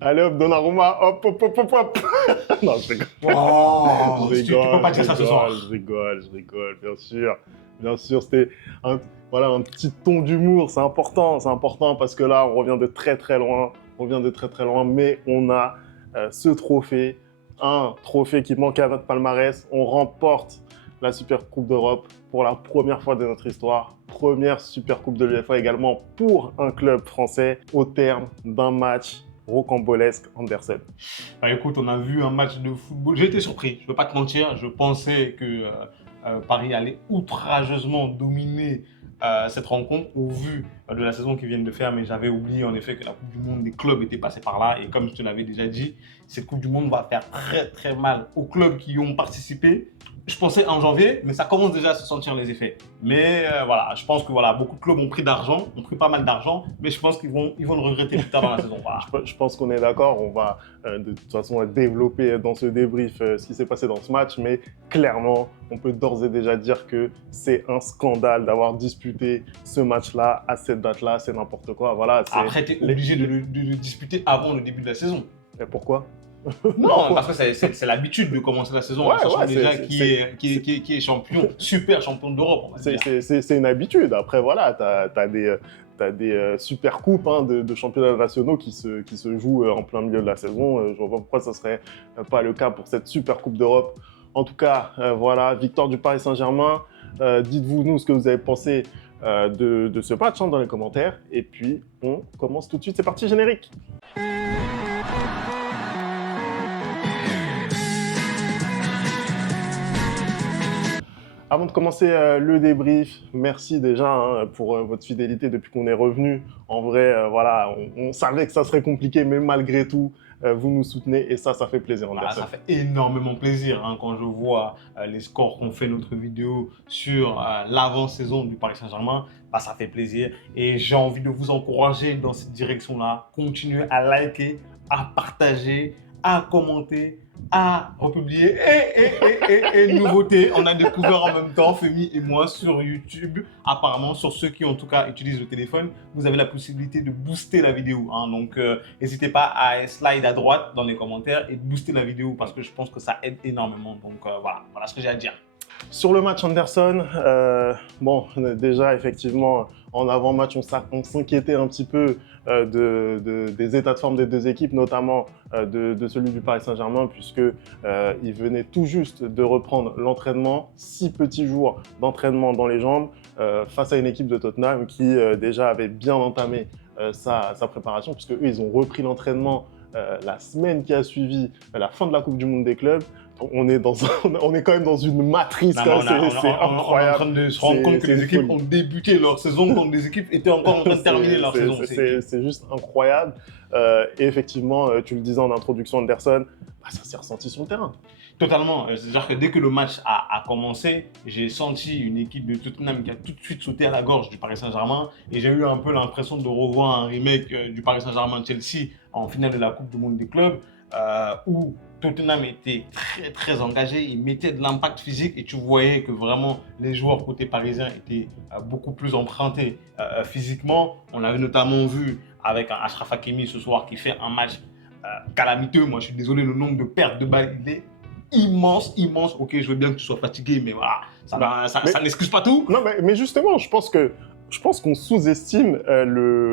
Allez hop, Donnarumma, hop, hop, hop, hop, hop. Non, je rigole. Oh, Je tu peux pas dire ça ce soir. je rigole, bien sûr. Bien sûr, c'était voilà, un petit ton d'humour, c'est important parce que là, on revient de très très loin, mais on a ce trophée, un trophée qui manquait à notre palmarès. On remporte la Super Coupe d'Europe pour la première fois de notre histoire. Première Super Coupe de l'UEFA également pour un club français au terme d'un match rocambolesque Anderson. Bah, écoute, on a vu un match de football. J'ai été surpris, je ne peux pas te mentir. Je pensais que Paris allait outrageusement dominer cette rencontre au vu de la saison qu'ils viennent de faire, mais j'avais oublié en effet que la Coupe du Monde des clubs était passée par là. Et comme je te l'avais déjà dit, cette Coupe du Monde va faire très très mal aux clubs qui y ont participé. Je pensais en janvier, mais ça commence déjà à se sentir les effets. Mais voilà, je pense que voilà, beaucoup de clubs ont pris d'argent, ont pris pas mal d'argent, mais je pense qu'ils vont le regretter plus tard dans la saison. Voilà. Je pense qu'on est d'accord, on va de toute façon développer dans ce débrief ce qui s'est passé dans ce match, mais clairement, on peut d'ores et déjà dire que c'est un scandale d'avoir disputé ce match-là à cette date-là, c'est n'importe quoi. Voilà, après, tu es obligé de le disputer avant le début de la saison. Et pourquoi? Non, parce que c'est l'habitude de commencer la saison en sachant déjà qui est champion, super champion d'Europe. C'est une habitude. Après, voilà, tu as des super coupes de championnats nationaux qui se jouent en plein milieu de la saison. Je vois pas pourquoi ça ne serait pas le cas pour cette super coupe d'Europe. En tout cas, voilà, victoire du Paris Saint-Germain. Dites-vous, nous, ce que vous avez pensé de ce match dans les commentaires. Et puis, on commence tout de suite. C'est parti, générique. Avant de commencer le débrief, merci déjà pour votre fidélité depuis qu'on est revenu. En vrai, voilà, on savait que ça serait compliqué, mais malgré tout, vous nous soutenez et ça fait plaisir. Ça fait énormément plaisir quand je vois les scores qu'ont fait notre vidéo sur l'avant-saison du Paris Saint-Germain. Ça fait plaisir et j'ai envie de vous encourager dans cette direction-là. Continuez à liker, à partager, à commenter, à republier. Et nouveauté, on a découvert en même temps, Femi et moi, sur YouTube. Apparemment, sur ceux qui en tout cas utilisent le téléphone, vous avez la possibilité de booster la vidéo. Donc, n'hésitez pas à slide à droite dans les commentaires et de booster la vidéo parce que je pense que ça aide énormément. Donc, voilà ce que j'ai à dire. Sur le match Anderson, bon, déjà, effectivement, en avant-match, on s'inquiétait un petit peu des états de forme des deux équipes, notamment de celui du Paris Saint-Germain, puisqu'il venait tout juste de reprendre l'entraînement, 6 petits jours d'entraînement dans les jambes, face à une équipe de Tottenham qui déjà avait bien entamé sa préparation, puisque eux, ils ont repris l'entraînement la semaine qui a suivi la fin de la Coupe du Monde des clubs. On est quand même dans une matrice, c'est incroyable. On est en train de se rendre compte que les équipes ont débuté leur saison quand les équipes étaient encore en train de terminer leur saison. C'est juste incroyable. Et effectivement, tu le disais en introduction, Anderson, ça s'est ressenti sur le terrain. Totalement. C'est-à-dire que dès que le match a commencé, j'ai senti une équipe de Tottenham qui a tout de suite sauté à la gorge du Paris Saint-Germain. Et j'ai eu un peu l'impression de revoir un remake du Paris Saint-Germain-Chelsea en finale de la Coupe du Monde des clubs, où Tottenham était très très engagé, il mettait de l'impact physique et tu voyais que vraiment les joueurs côté parisien étaient beaucoup plus empruntés physiquement. On l'avait notamment vu avec un Achraf Hakimi ce soir qui fait un match calamiteux. Moi je suis désolé, le nombre de pertes de balles il est immense. Ok, je veux bien que tu sois fatigué, mais voilà, ça n'excuse pas tout. Non, mais justement, je pense qu'on sous-estime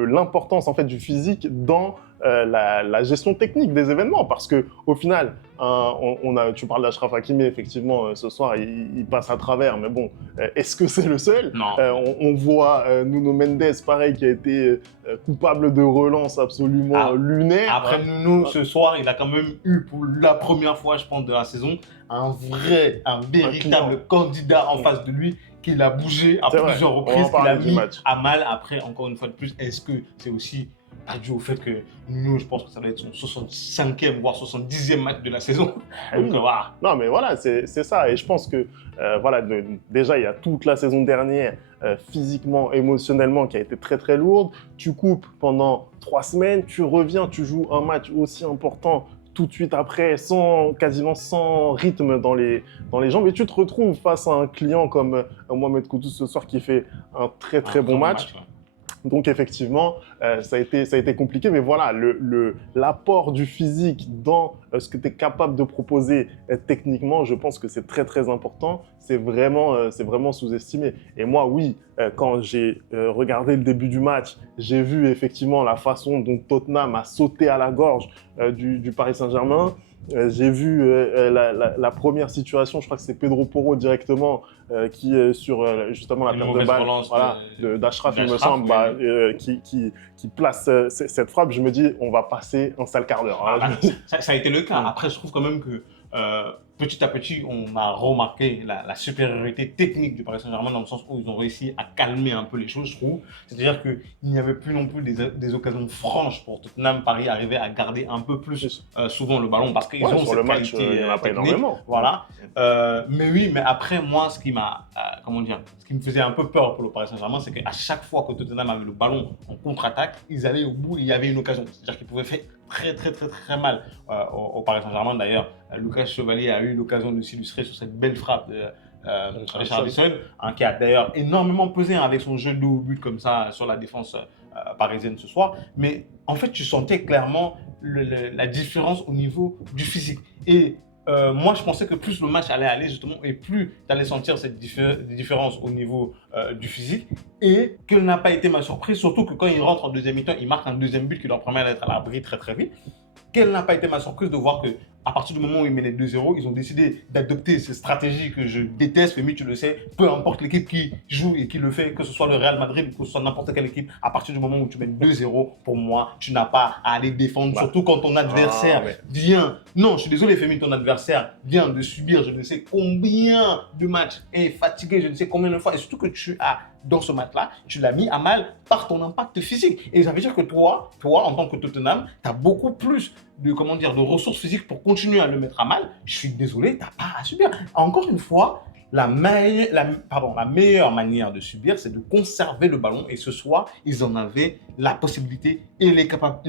l'importance en fait du physique dans la gestion technique des événements, parce que au final, tu parles d'Achraf Hakimi, effectivement, ce soir, il passe à travers, mais bon, est-ce que c'est le seul? Non. On voit Nuno Mendes, pareil, qui a été coupable de relance absolument lunaire. Après Nuno, ce soir, il a quand même eu pour la première fois, je pense, de la saison, un véritable candidat en face de lui, qu'il a bougé à plusieurs reprises, qu'il a mis à mal. Après, encore une fois de plus, est-ce que c'est aussi pas dû au fait que Nuno, je pense que ça va être son 65e, voire 70e match de la saison. Donc, voilà. Non, mais voilà, c'est ça. Et je pense que, voilà, déjà, il y a toute la saison dernière, physiquement, émotionnellement, qui a été très, très lourde. Tu coupes pendant 3 semaines, tu reviens, tu joues un match aussi important tout de suite après, quasiment sans rythme dans les jambes, et tu te retrouves face à un client comme Mohamed Kudus ce soir qui fait un très très bon match. Donc effectivement, ça a été compliqué, mais voilà, l'apport du physique dans ce que tu es capable de proposer techniquement, je pense que c'est très très important. C'est vraiment sous-estimé. Et moi, oui, quand j'ai regardé le début du match, j'ai vu effectivement la façon dont Tottenham a sauté à la gorge du Paris Saint-Germain. J'ai vu la première situation, je crois que c'est Pedro Porro directement qui sur justement la perte de balle voilà, d'Achraf, il me semble, qui place cette frappe. Je me dis, on va passer un sale quart d'heure. Hein. Ça a été le cas. Après, je trouve quand même que petit à petit, on a remarqué la supériorité technique du Paris Saint-Germain dans le sens où ils ont réussi à calmer un peu les choses, je trouve. C'est-à-dire qu'il n'y avait plus non plus des occasions franches pour Tottenham. Paris arrivait à garder un peu plus souvent le ballon parce qu'ils ont sur cette le match, qualité il n'y en a pas technique. énormément. Voilà. Mais oui, mais après, moi, ce qui me faisait un peu peur pour le Paris Saint-Germain, c'est qu'à chaque fois que Tottenham avait le ballon en contre-attaque, ils allaient au bout et il y avait une occasion. C'est-à-dire qu'ils pouvaient faire très mal au Paris Saint-Germain. D'ailleurs, Lucas Chevalier a eu l'occasion de s'illustrer sur cette belle frappe de Richarlison, qui a d'ailleurs énormément pesé avec son jeu de haut but comme ça sur la défense parisienne ce soir. Mais en fait, tu sentais clairement la différence au niveau du physique. Et moi, je pensais que plus le match allait aller justement et plus tu allais sentir cette différence au niveau du physique. Et quelle n'a pas été ma surprise, surtout que quand ils rentrent en deuxième mi-temps, ils marquent un deuxième but qui leur permet d'être à l'abri très vite. Quelle n'a pas été ma surprise de voir qu'à partir du moment où ils menaient 2-0, ils ont décidé d'adopter ces stratégies que je déteste, mais tu le sais, peu importe l'équipe qui joue et qui le fait, que ce soit le Real Madrid ou que ce soit n'importe quelle équipe, à partir du moment où tu mènes 2-0, pour moi, tu n'as pas à aller défendre, surtout quand ton adversaire vient, non, je suis désolé Femi, ton adversaire vient de subir je ne sais combien de matchs, est fatigué je ne sais combien de fois, et surtout que tu as dans ce match-là, tu l'as mis à mal par ton impact physique. Et ça veut dire que toi, en tant que Tottenham, tu as beaucoup plus de ressources physiques pour continuer à le mettre à mal. Je suis désolé, tu n'as pas à subir. Encore une fois, la meilleure manière de subir, c'est de conserver le ballon. Et ce soir, ils en avaient la possibilité et les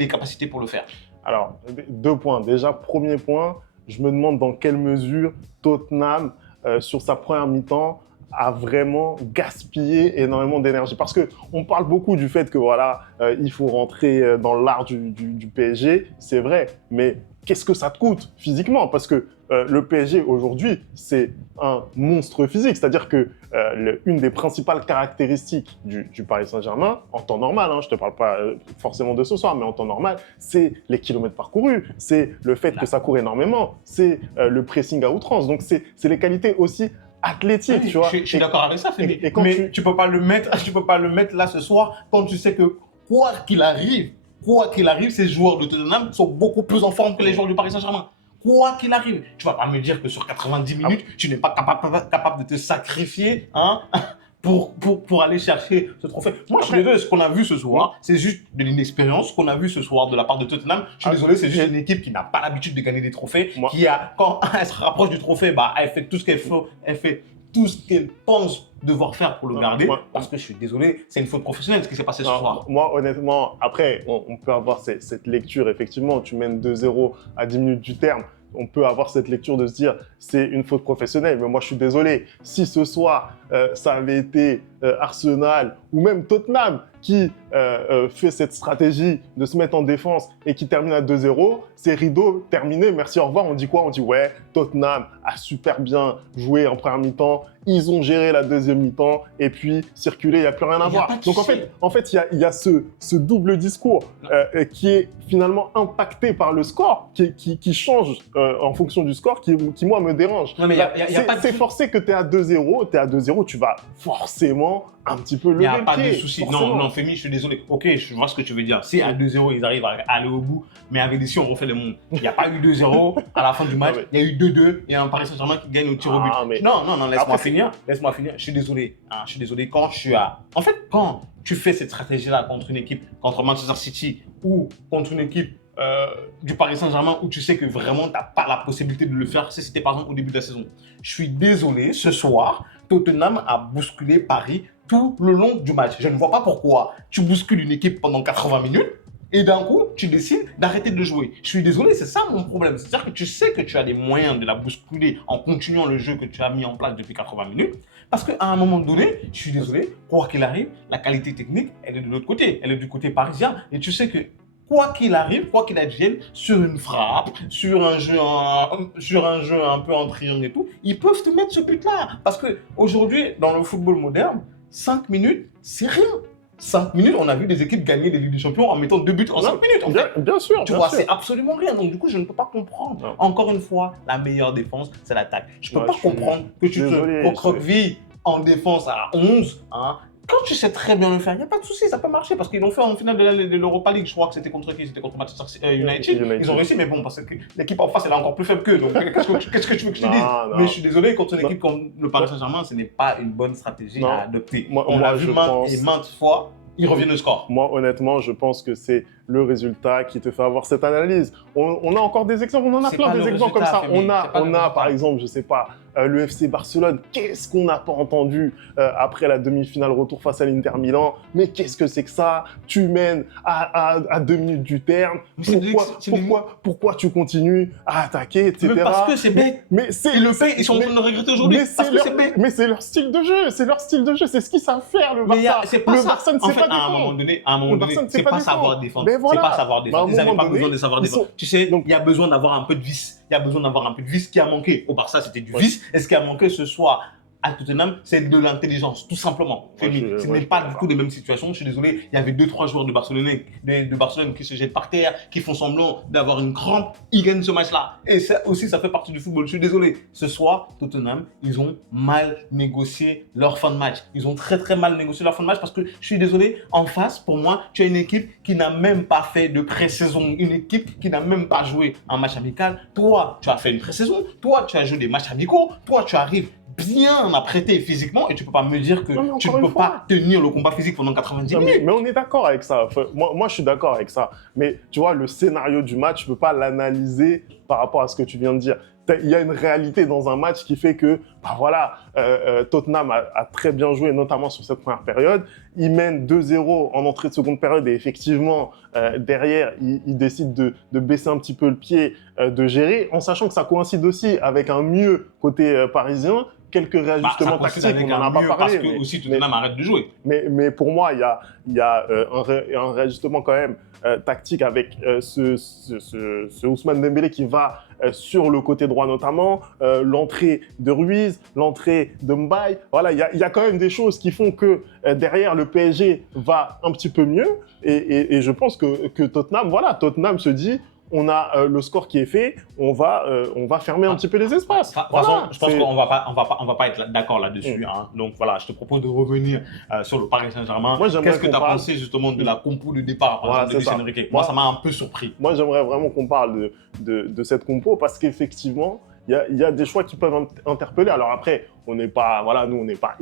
capacités pour le faire. Alors, 2 points. Déjà, premier point, je me demande dans quelle mesure Tottenham, sur sa première mi-temps, a vraiment gaspillé énormément d'énergie. Parce qu'on parle beaucoup du fait que voilà, il faut rentrer dans l'art du PSG, c'est vrai, mais qu'est-ce que ça te coûte physiquement? Parce que le PSG aujourd'hui, c'est un monstre physique, c'est-à-dire que une des principales caractéristiques du Paris Saint-Germain, en temps normal, hein, je ne te parle pas forcément de ce soir, mais en temps normal, c'est les kilomètres parcourus, c'est le fait que ça court énormément, c'est le pressing à outrance, donc c'est les qualités aussi athlétique, tu vois. Je suis d'accord avec ça, mais tu peux pas le mettre là ce soir quand tu sais que quoi qu'il arrive, ces joueurs de Tottenham sont beaucoup plus en forme que les joueurs du Paris Saint-Germain. Quoi qu'il arrive, tu vas pas me dire que sur 90 minutes, tu n'es pas capable de te sacrifier, hein, pour aller chercher ce trophée. Moi, je suis désolé, ce qu'on a vu ce soir, c'est juste de l'inexpérience qu'on a vu ce soir de la part de Tottenham. Je suis désolé, c'est juste une équipe qui n'a pas l'habitude de gagner des trophées, quand elle se rapproche du trophée, elle fait tout ce qu'elle faut, elle fait tout ce qu'elle pense devoir faire pour le garder, parce que je suis désolé, c'est une faute professionnelle ce qui s'est passé ce soir. Moi, honnêtement, après, on peut avoir cette lecture, effectivement, tu mènes 2-0 à 10 minutes du terme, on peut avoir cette lecture de se dire c'est une faute professionnelle, mais moi je suis désolé, si ce soir ça avait été Arsenal ou même Tottenham qui fait cette stratégie de se mettre en défense et qui termine à 2-0, c'est rideau, terminé, merci, au revoir. On dit quoi? On dit ouais, Tottenham a super bien joué en première mi-temps, ils ont géré la deuxième mi-temps et puis circulé, il n'y a plus rien à voir. Donc en fait, il y a ce double discours qui est finalement impacté par le score, qui change en fonction du score, qui moi me dérange. C'est forcé que tu es à 2-0, tu vas forcément un petit peu lever le pied. Il n'y a pas de souci. Non, Femi, je suis désolé. Ok, je vois ce que tu veux dire. Si à 2-0, ils arrivent à aller au bout, mais avec des si on refait le monde. Il n'y a pas eu 2-0 à la fin du match. Il y a eu 2-2 et un Paris Saint-Germain qui gagne au tir au but. Non, laisse-moi finir. Je suis désolé. Je suis désolé. Quand tu fais cette stratégie-là contre une équipe, contre Manchester City ou contre une équipe du Paris Saint-Germain où tu sais que vraiment tu n'as pas la possibilité de le faire, si c'était par exemple au début de la saison. Je suis désolé, ce soir, Tottenham a bousculé Paris tout le long du match. Je ne vois pas pourquoi tu bouscules une équipe pendant 80 minutes et d'un coup, tu décides d'arrêter de jouer. Je suis désolé, c'est ça mon problème. C'est-à-dire que tu sais que tu as des moyens de la bousculer en continuant le jeu que tu as mis en place depuis 80 minutes. Parce qu'à un moment donné, je suis désolé, quoi qu'il arrive, la qualité technique, elle est de l'autre côté. Elle est du côté parisien. Et tu sais que quoi qu'il arrive, quoi qu'il advienne, sur une frappe, sur un jeu un peu en triangle et tout, ils peuvent te mettre ce but-là. Parce qu'aujourd'hui, dans le football moderne, 5 minutes, c'est rien. 5 minutes, on a vu des équipes gagner des Ligues des Champions en mettant 2 buts en 5 minutes. Bien sûr. Tu vois, c'est absolument rien. Donc, du coup, je ne peux pas comprendre. Non. Encore une fois, la meilleure défense, c'est l'attaque. Je ne peux pas comprendre que tu te recroquevilles en défense à 11. Hein. Quand tu sais très bien le faire, il n'y a pas de souci, ça peut marcher. Parce qu'ils l'ont fait en finale de l'Europa League. Je crois que c'était contre qui? C'était contre Manchester United. Ils ont réussi, mais bon, parce que l'équipe en face, elle est encore plus faible qu'eux. Donc, qu'est-ce que tu veux que je te dise? Mais je suis désolé, contre une équipe comme le Paris Saint-Germain, ce n'est pas une bonne stratégie à adopter. On l'a vu maintes et maintes fois. Ils reviennent au score. Moi, honnêtement, je pense que c'est le résultat qui te fait avoir cette analyse. On a encore des exemples, on en a plein des exemples comme ça. On a par exemple, je sais pas, le FC Barcelone. Qu'est-ce qu'on n'a pas entendu après la demi-finale retour face à l'Inter Milan? Mais qu'est-ce que c'est que ça? Tu mènes à 2 minutes du terme. Pourquoi tu continues à attaquer, etc. Mais parce que c'est bête. Mais c'est le fait, ils sont en train de regretter aujourd'hui. Mais c'est leur style de jeu. C'est leur style de jeu. C'est ce qu'ils savent faire, le Barça. C'est pas ça. Barça ne sait pas défendre. À un moment donné, c'est pas savoir défendre. Voilà. C'est pas savoir défendre. Ils n'avaient pas besoin de savoir défendre. Tu sais, il y a besoin d'avoir un peu de vice. Il y a besoin d'avoir un peu de vice qui a manqué. Au Barça, c'était du vice. Et ce qui a manqué ce soir à Tottenham, c'est de l'intelligence, tout simplement. Ce n'est pas du tout les mêmes situations. Je suis désolé, il y avait 2-3 joueurs de Barcelone qui se jettent par terre, qui font semblant d'avoir une crampe. Ils gagnent ce match-là. Et ça aussi, ça fait partie du football. Je suis désolé. Ce soir, Tottenham, ils ont mal négocié leur fin de match. Ils ont très très mal négocié leur fin de match parce que je suis désolé, en face, pour moi, tu as une équipe qui n'a même pas fait de pré-saison. Une équipe qui n'a même pas joué un match amical. Toi, tu as fait une pré-saison. Toi, tu as joué des matchs amicaux. Toi, tu arrives bien apprêté physiquement et tu peux pas me dire que tu ne peux pas tenir le combat physique pendant 90 minutes. Mais on est d'accord avec ça. Enfin, moi, je suis d'accord avec ça. Mais tu vois, le scénario du match, je peux pas l'analyser par rapport à ce que tu viens de dire. Il y a une réalité dans un match qui fait que, bah voilà, Tottenham a très bien joué, notamment sur cette première période. Ils mènent 2-0 en entrée de seconde période et effectivement, derrière, ils décident de baisser un petit peu le pied, de gérer, en sachant que ça coïncide aussi avec un mieux côté parisien. Quelques réajustements tactiques, on n'en a pas parlé. Parce que aussi Tottenham arrête de jouer. Mais pour moi, il y a un réajustement quand même tactique avec ce Ousmane Dembélé qui va sur le côté droit notamment, l'entrée de Ruiz, l'entrée de Mbaye. Voilà, il y a quand même des choses qui font que derrière le PSG va un petit peu mieux. Et je pense que Tottenham se dit, on a le score qui est fait, on va fermer un petit peu les espaces. De toute façon, je pense qu'on va pas être d'accord là-dessus. Hein. Donc voilà, je te propose de revenir sur le Paris Saint-Germain. Qu'est-ce que tu as pensé justement de la compo de départ de Luis Enrique? Moi, ça m'a un peu surpris. Moi, j'aimerais vraiment qu'on parle de cette compo parce qu'effectivement, il y a des choix qui peuvent interpeller. Alors après, nous, on n'est pas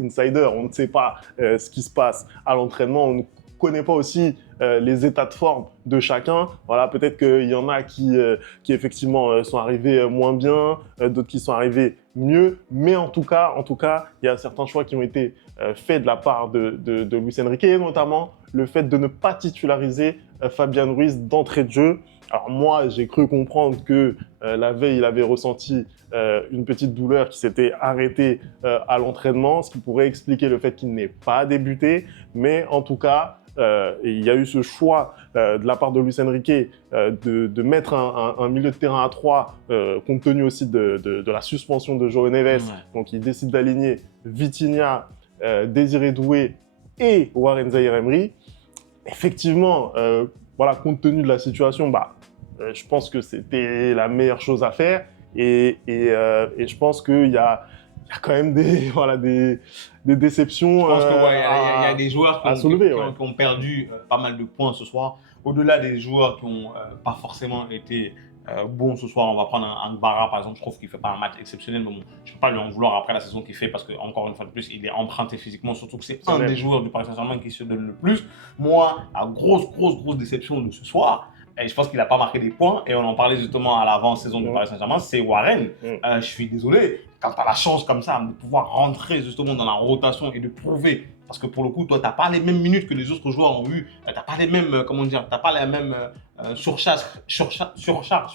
insider, on ne sait pas ce qui se passe à l'entraînement, on ne connaît pas aussi les états de forme de chacun. Voilà, peut-être qu'il y en a qui effectivement sont arrivés moins bien, d'autres qui sont arrivés mieux. Mais en tout cas, il y a certains choix qui ont été faits de la part de Luis Enrique, et notamment le fait de ne pas titulariser Fabian Ruiz d'entrée de jeu. Alors moi, j'ai cru comprendre que la veille, il avait ressenti une petite douleur qui s'était arrêtée à l'entraînement, ce qui pourrait expliquer le fait qu'il n'ait pas débuté. Mais en tout cas, il y a eu ce choix de la part de Luis Enrique de mettre un milieu de terrain à 3, compte tenu aussi de la suspension de João Neves. Ouais. Donc, il décide d'aligner Vitinha, Désiré Doué et Warren Zaïre-Emery. Effectivement, compte tenu de la situation, je pense que c'était la meilleure chose à faire. Et je pense qu'il y a quand même des déceptions. Je pense qu'il y a des joueurs qui ont perdu pas mal de points ce soir. Au-delà des joueurs qui n'ont pas forcément été bons ce soir, on va prendre un Gbara par exemple. Je trouve qu'il ne fait pas un match exceptionnel. Mais bon, je ne peux pas lui en vouloir après la saison qu'il fait parce qu'encore une fois de plus, il est emprunté physiquement. Surtout que c'est un des joueurs du Paris Saint-Germain qui se donne le plus. Moi, la grosse déception de ce soir, et je pense qu'il n'a pas marqué des points, et on en parlait justement à l'avant-saison du Paris Saint-Germain, c'est Warren. Je suis désolé, quand tu as la chance comme ça de pouvoir rentrer justement dans la rotation et de prouver, parce que pour le coup, toi, tu n'as pas les mêmes minutes que les autres joueurs ont eu, tu n'as pas les mêmes, surcharge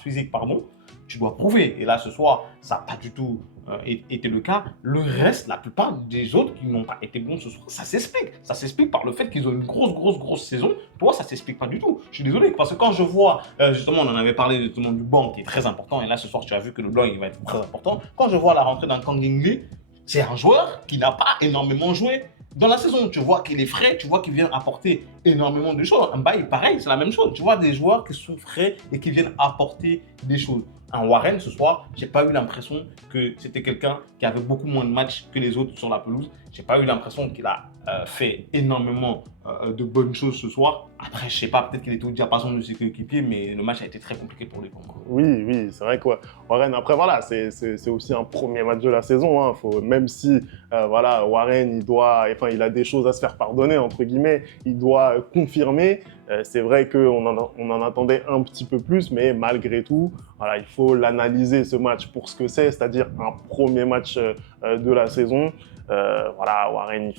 physique, pardon. tu dois prouver. Et là, ce soir, ça n'a pas du tout été le cas. Le reste, la plupart des autres qui n'ont pas été bons ce soir, ça s'explique. Ça s'explique par le fait qu'ils ont une grosse saison. Pour moi, ça ne s'explique pas du tout. Je suis désolé, parce que quand je vois, justement, on en avait parlé justement du banc qui est très important, et là, ce soir, tu as vu que le banc, il va être très important. Quand je vois la rentrée d'un Kang In Lee, c'est un joueur qui n'a pas énormément joué dans la saison. Tu vois qu'il est frais, tu vois qu'il vient apporter énormément de choses. Mbaye, pareil, c'est la même chose. Tu vois des joueurs qui sont frais et qui viennent apporter des choses. Un Warren, ce soir, j'ai pas eu l'impression que c'était quelqu'un qui avait beaucoup moins de matchs que les autres sur la pelouse. J'ai pas eu l'impression qu'il a fait énormément de bonnes choses ce soir. Après, je sais pas, peut-être qu'il était au diapason de ses coéquipiers, mais le match a été très compliqué pour lui. Oui, c'est vrai que Warren, après, voilà, c'est aussi un premier match de la saison. Hein. Même si, voilà, Warren, il a des choses à se faire pardonner, entre guillemets, il doit confirmer. C'est vrai qu'on en attendait un petit peu plus, mais malgré tout, voilà, il faut l'analyser, ce match, pour ce que c'est-à-dire un premier match de la saison. Voilà, Warren,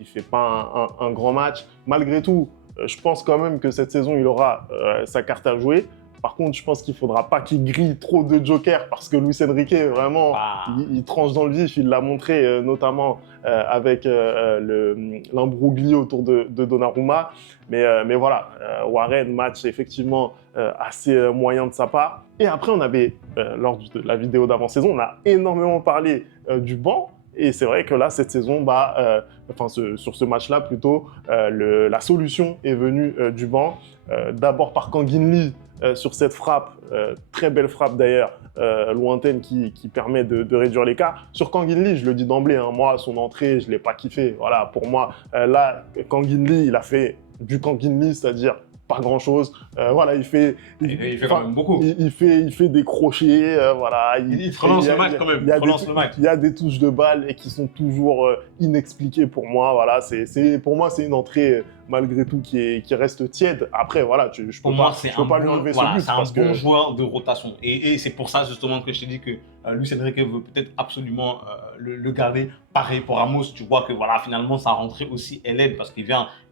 il fait pas un grand match. Malgré tout, je pense quand même que cette saison, il aura sa carte à jouer. Par contre, je pense qu'il ne faudra pas qu'il grille trop de jokers parce que Luis Enrique, vraiment, il tranche dans le vif. Il l'a montré notamment avec l'imbroglio autour de Donnarumma. Mais voilà, Warren, match effectivement assez moyen de sa part. Et après, on avait, lors de la vidéo d'avant-saison, on a énormément parlé du banc. Et c'est vrai que là, cette saison, sur ce match-là plutôt, la solution est venue du banc. D'abord par Kang In Lee sur cette frappe, très belle frappe d'ailleurs, lointaine qui permet de réduire l'écart. Sur Kang In Lee, je le dis d'emblée, hein, moi, son entrée, je ne l'ai pas kiffé. Voilà, pour moi, là, Kang In Lee, il a fait du Kang In Lee, c'est-à-dire pas grand-chose. Voilà, il fait quand même beaucoup. Il fait des crochets, voilà. Il relance le match quand même. Il y a des touches de balles et qui sont toujours inexpliquées pour moi. Voilà, pour moi, c'est une entrée malgré tout qui reste tiède. Après, voilà, je peux pas lui enlever ce but. C'est un bon joueur de rotation. Et c'est pour ça justement que je t'ai dit que Luis Enrique veut peut-être absolument le garder. Pareil pour Ramos, tu vois que voilà, finalement, sa rentrée aussi, elle aide parce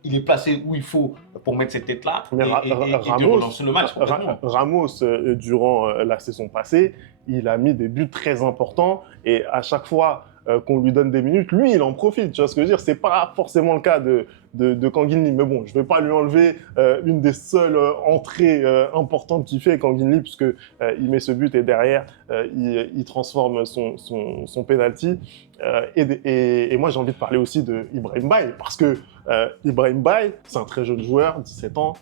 il est placé où il faut pour mettre cette tête-là et de relancer le match. Ramos, durant la saison passée, il a mis des buts très importants et à chaque fois qu'on lui donne des minutes, lui, il en profite. Tu vois ce que je veux dire? C'est pas forcément le cas de Kang In Lee. Mais bon, je vais pas lui enlever une des seules entrées importantes qu'il fait, Kang In Lee, puisque il met ce but et derrière, il transforme son penalty. Et moi, j'ai envie de parler aussi de Ibrahim Baye, parce que Ibrahim Baye, c'est un très jeune joueur, 17 ans.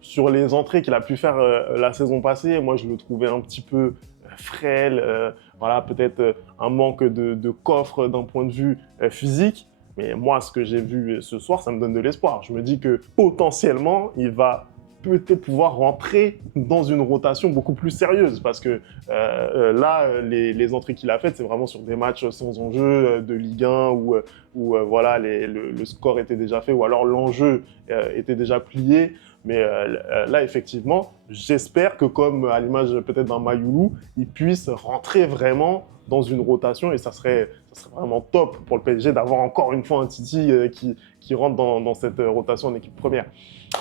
Sur les entrées qu'il a pu faire la saison passée, moi, je le trouvais un petit peu frêle, voilà, peut-être un manque de coffre d'un point de vue physique. Mais moi, ce que j'ai vu ce soir, ça me donne de l'espoir. Je me dis que potentiellement, il va peut-être pouvoir rentrer dans une rotation beaucoup plus sérieuse parce que là, les entrées qu'il a faites, c'est vraiment sur des matchs sans enjeu de Ligue 1 où voilà, le score était déjà fait ou alors l'enjeu était déjà plié. Mais là, effectivement, j'espère que comme à l'image peut-être d'un Mayoulou, il puisse rentrer vraiment dans une rotation et ça serait vraiment top pour le PSG d'avoir encore une fois un Titi qui rentre dans cette rotation en équipe première.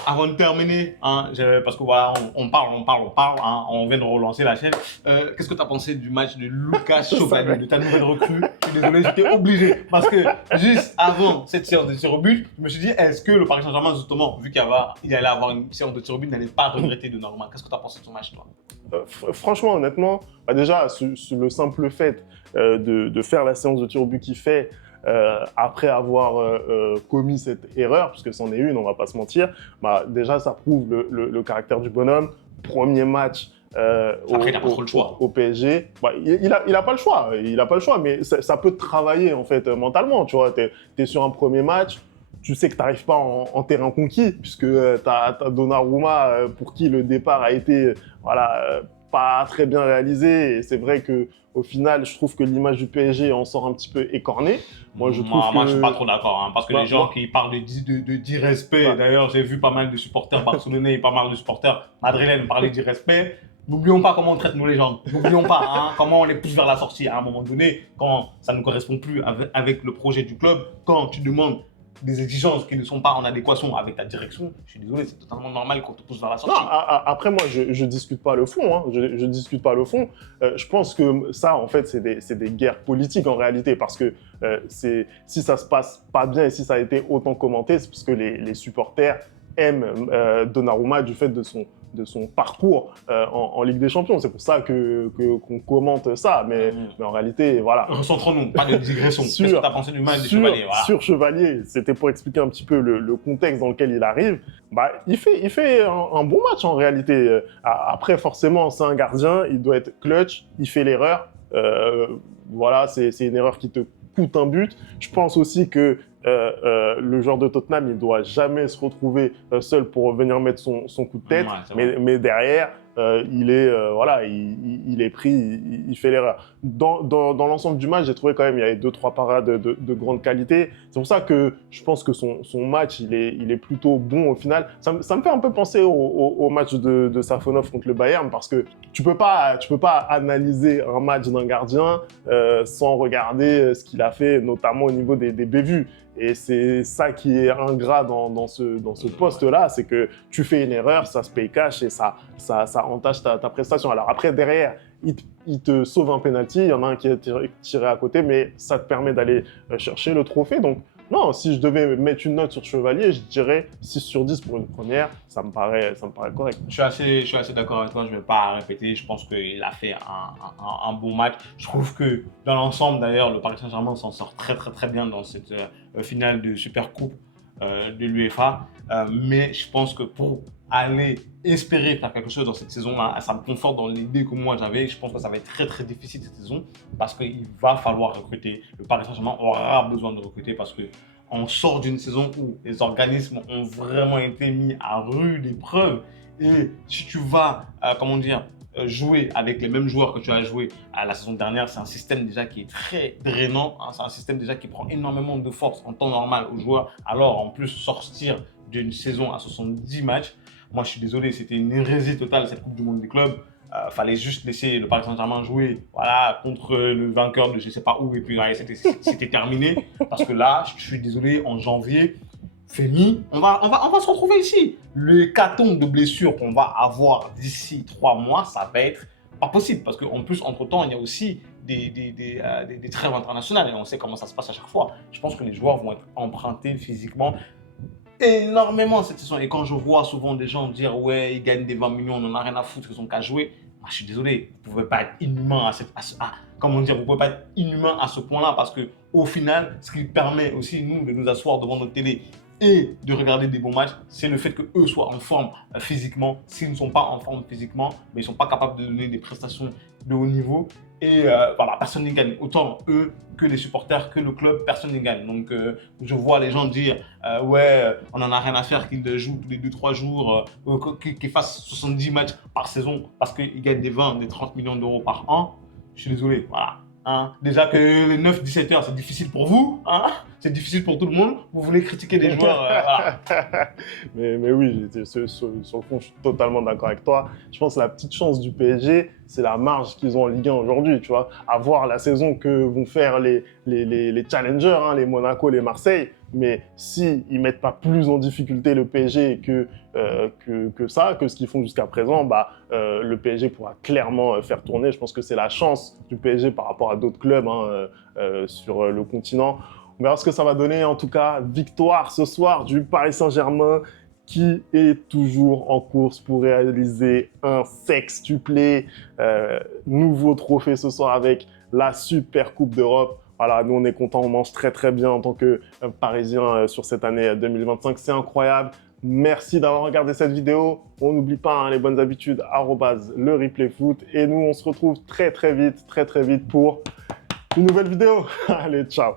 Avant de terminer, hein, parce que voilà, on parle, hein, on vient de relancer la chaîne. Qu'est-ce que tu as pensé du match de Lucas Chobani, de ta nouvelle recrue? Je suis désolé, j'étais obligé. Parce que juste avant cette séance de tir au but, je me suis dit, est-ce que le Paris Saint-Germain, justement, vu qu'il allait avoir une séance de tir au but, n'allait pas regretter de Donnarumma? Qu'est-ce que tu as pensé de ce match, toi? Franchement, honnêtement, déjà, sur le simple fait de faire la séance de tir au but qu'il fait, après avoir commis cette erreur, puisque c'en est une, on va pas se mentir, déjà ça prouve le caractère du bonhomme. Premier match après, il n'a pas trop le choix. Au PSG, il a pas le choix. Il a pas le choix, mais ça peut te travailler en fait mentalement. Tu vois, t'es sur un premier match. Tu sais que tu n'arrives pas en terrain conquis, puisque tu as Donnarumma pour qui le départ a été pas très bien réalisé. Et c'est vrai qu'au final, je trouve que l'image du PSG en sort un petit peu écornée. Moi, je ne suis pas trop d'accord, hein, parce que les gens qui parlent d'irrespect, d'ailleurs, j'ai vu pas mal de supporters barcelonais et pas mal de supporters madrilènes parler d'irrespect. N'oublions pas comment on traite nos légendes. N'oublions pas comment on les pousse vers la sortie à un moment donné, quand ça ne correspond plus avec le projet du club, quand tu demandes des exigences qui ne sont pas en adéquation avec ta direction, je suis désolé, c'est totalement normal qu'on te pousse vers la Non, sortie. après, moi, je discute pas le fond. Hein. Je discute pas le fond. Je pense que ça, en fait, c'est des guerres politiques en réalité. Parce que si ça se passe pas bien et si ça a été autant commenté, c'est parce que les supporters aiment Donnarumma du fait de son parcours en Ligue des Champions. C'est pour ça qu'on commente ça. Mais en réalité, voilà. Recentrons-nous, pas de digression. Qu'est-ce que tu as pensé du match des Chevaliers? Voilà. Sur Chevalier, c'était pour expliquer un petit peu le contexte dans lequel il arrive. Bah, il fait un bon match en réalité. Après, forcément, c'est un gardien, il doit être clutch, il fait l'erreur. Voilà, c'est une erreur qui te coûte un but. Je pense aussi que le joueur de Tottenham, il doit jamais se retrouver seul pour venir mettre son coup de tête. Ouais, mais derrière, il est pris, il fait l'erreur. Dans l'ensemble du match, j'ai trouvé quand même il y avait 2-3 parades de grande qualité. C'est pour ça que je pense que son match, il est plutôt bon au final. Ça me fait un peu penser au match de Safonov contre le Bayern parce que tu peux pas analyser un match d'un gardien sans regarder ce qu'il a fait, notamment au niveau des bévues. Et c'est ça qui est ingrat dans ce poste-là, c'est que tu fais une erreur, ça se paye cash et ça entache ta prestation. Alors après, derrière, il te sauve un penalty, il y en a un qui est tiré à côté, mais ça te permet d'aller chercher le trophée. Donc non, si je devais mettre une note sur Chevalier, je dirais 6 sur 10 pour une première, ça me paraît correct. Je suis assez d'accord avec toi, je ne vais pas répéter, je pense qu'il a fait un bon match. Je trouve que dans l'ensemble d'ailleurs, le Paris Saint-Germain s'en sort très bien dans cette finale de Super Coupe de l'UEFA. Mais je pense que pour aller espérer faire quelque chose dans cette saison-là, ça me conforte dans l'idée que moi j'avais. Je pense que ça va être très difficile cette saison parce qu'il va falloir recruter. Le Paris Saint-Germain aura besoin de recruter parce que on sort d'une saison où les organismes ont vraiment été mis à rude épreuve. Et si tu vas, jouer avec les mêmes joueurs que tu as joué à la saison dernière, c'est un système déjà qui est très drainant. Hein, c'est un système déjà qui prend énormément de force en temps normal aux joueurs. Alors en plus sortir d'une saison à 70 matchs, moi je suis désolé, c'était une hérésie totale cette Coupe du Monde des clubs. Fallait juste laisser le Paris Saint-Germain jouer contre le vainqueur de je ne sais pas où et puis c'était terminé. Parce que là, je suis désolé, en janvier, Femi, on va se retrouver ici. L'hécatombe de blessures qu'on va avoir d'ici 3 mois, ça va être pas possible. Parce qu'en plus, entre-temps, il y a aussi des trêves internationales et on sait comment ça se passe à chaque fois. Je pense que les joueurs vont être empruntés physiquement énormément cette saison. Et quand je vois souvent des gens dire ouais, ils gagnent des 20 millions, on n'en a rien à foutre, ils ont qu'à jouer. Moi, je suis désolé, vous ne pouvez pas être inhumain vous pouvez pas être inhumain à ce point-là parce que au final, ce qui permet aussi nous de nous asseoir devant notre télé et de regarder des bons matchs, c'est le fait qu'eux soient en forme physiquement. S'ils ne sont pas en forme physiquement, mais ils ne sont pas capables de donner des prestations de haut niveau. Et voilà, personne n'y gagne. Autant eux que les supporters, que le club, personne n'y gagne. Donc je vois les gens dire ouais, on n'en a rien à faire qu'ils jouent tous les 2-3 jours, qu'ils fassent 70 matchs par saison parce qu'ils gagnent des 20, des 30 millions d'euros par an. Je suis désolé, voilà. Hein, déjà que les 9-17 heures, c'est difficile pour vous, hein, c'est difficile pour tout le monde. Vous voulez critiquer des joueurs, voilà. mais oui, sur le fond, je suis totalement d'accord avec toi. Je pense que la petite chance du PSG, c'est la marge qu'ils ont en Ligue 1 aujourd'hui, tu vois. À voir la saison que vont faire les challengers, hein, les Monaco, les Marseille. Mais s'ils ne mettent pas plus en difficulté le PSG que ce qu'ils font jusqu'à présent, le PSG pourra clairement faire tourner. Je pense que c'est la chance du PSG par rapport à d'autres clubs sur le continent. On verra ce que ça va donner. En tout cas, victoire ce soir du Paris Saint-Germain qui est toujours en course pour réaliser un sextuplé. Nouveau trophée ce soir avec la Super Coupe d'Europe. Voilà, nous on est contents, on mange très bien en tant que Parisien sur cette année 2025. C'est incroyable. Merci d'avoir regardé cette vidéo. On n'oublie pas les bonnes habitudes, @le replay foot. Et nous, on se retrouve très vite pour une nouvelle vidéo. Allez, ciao.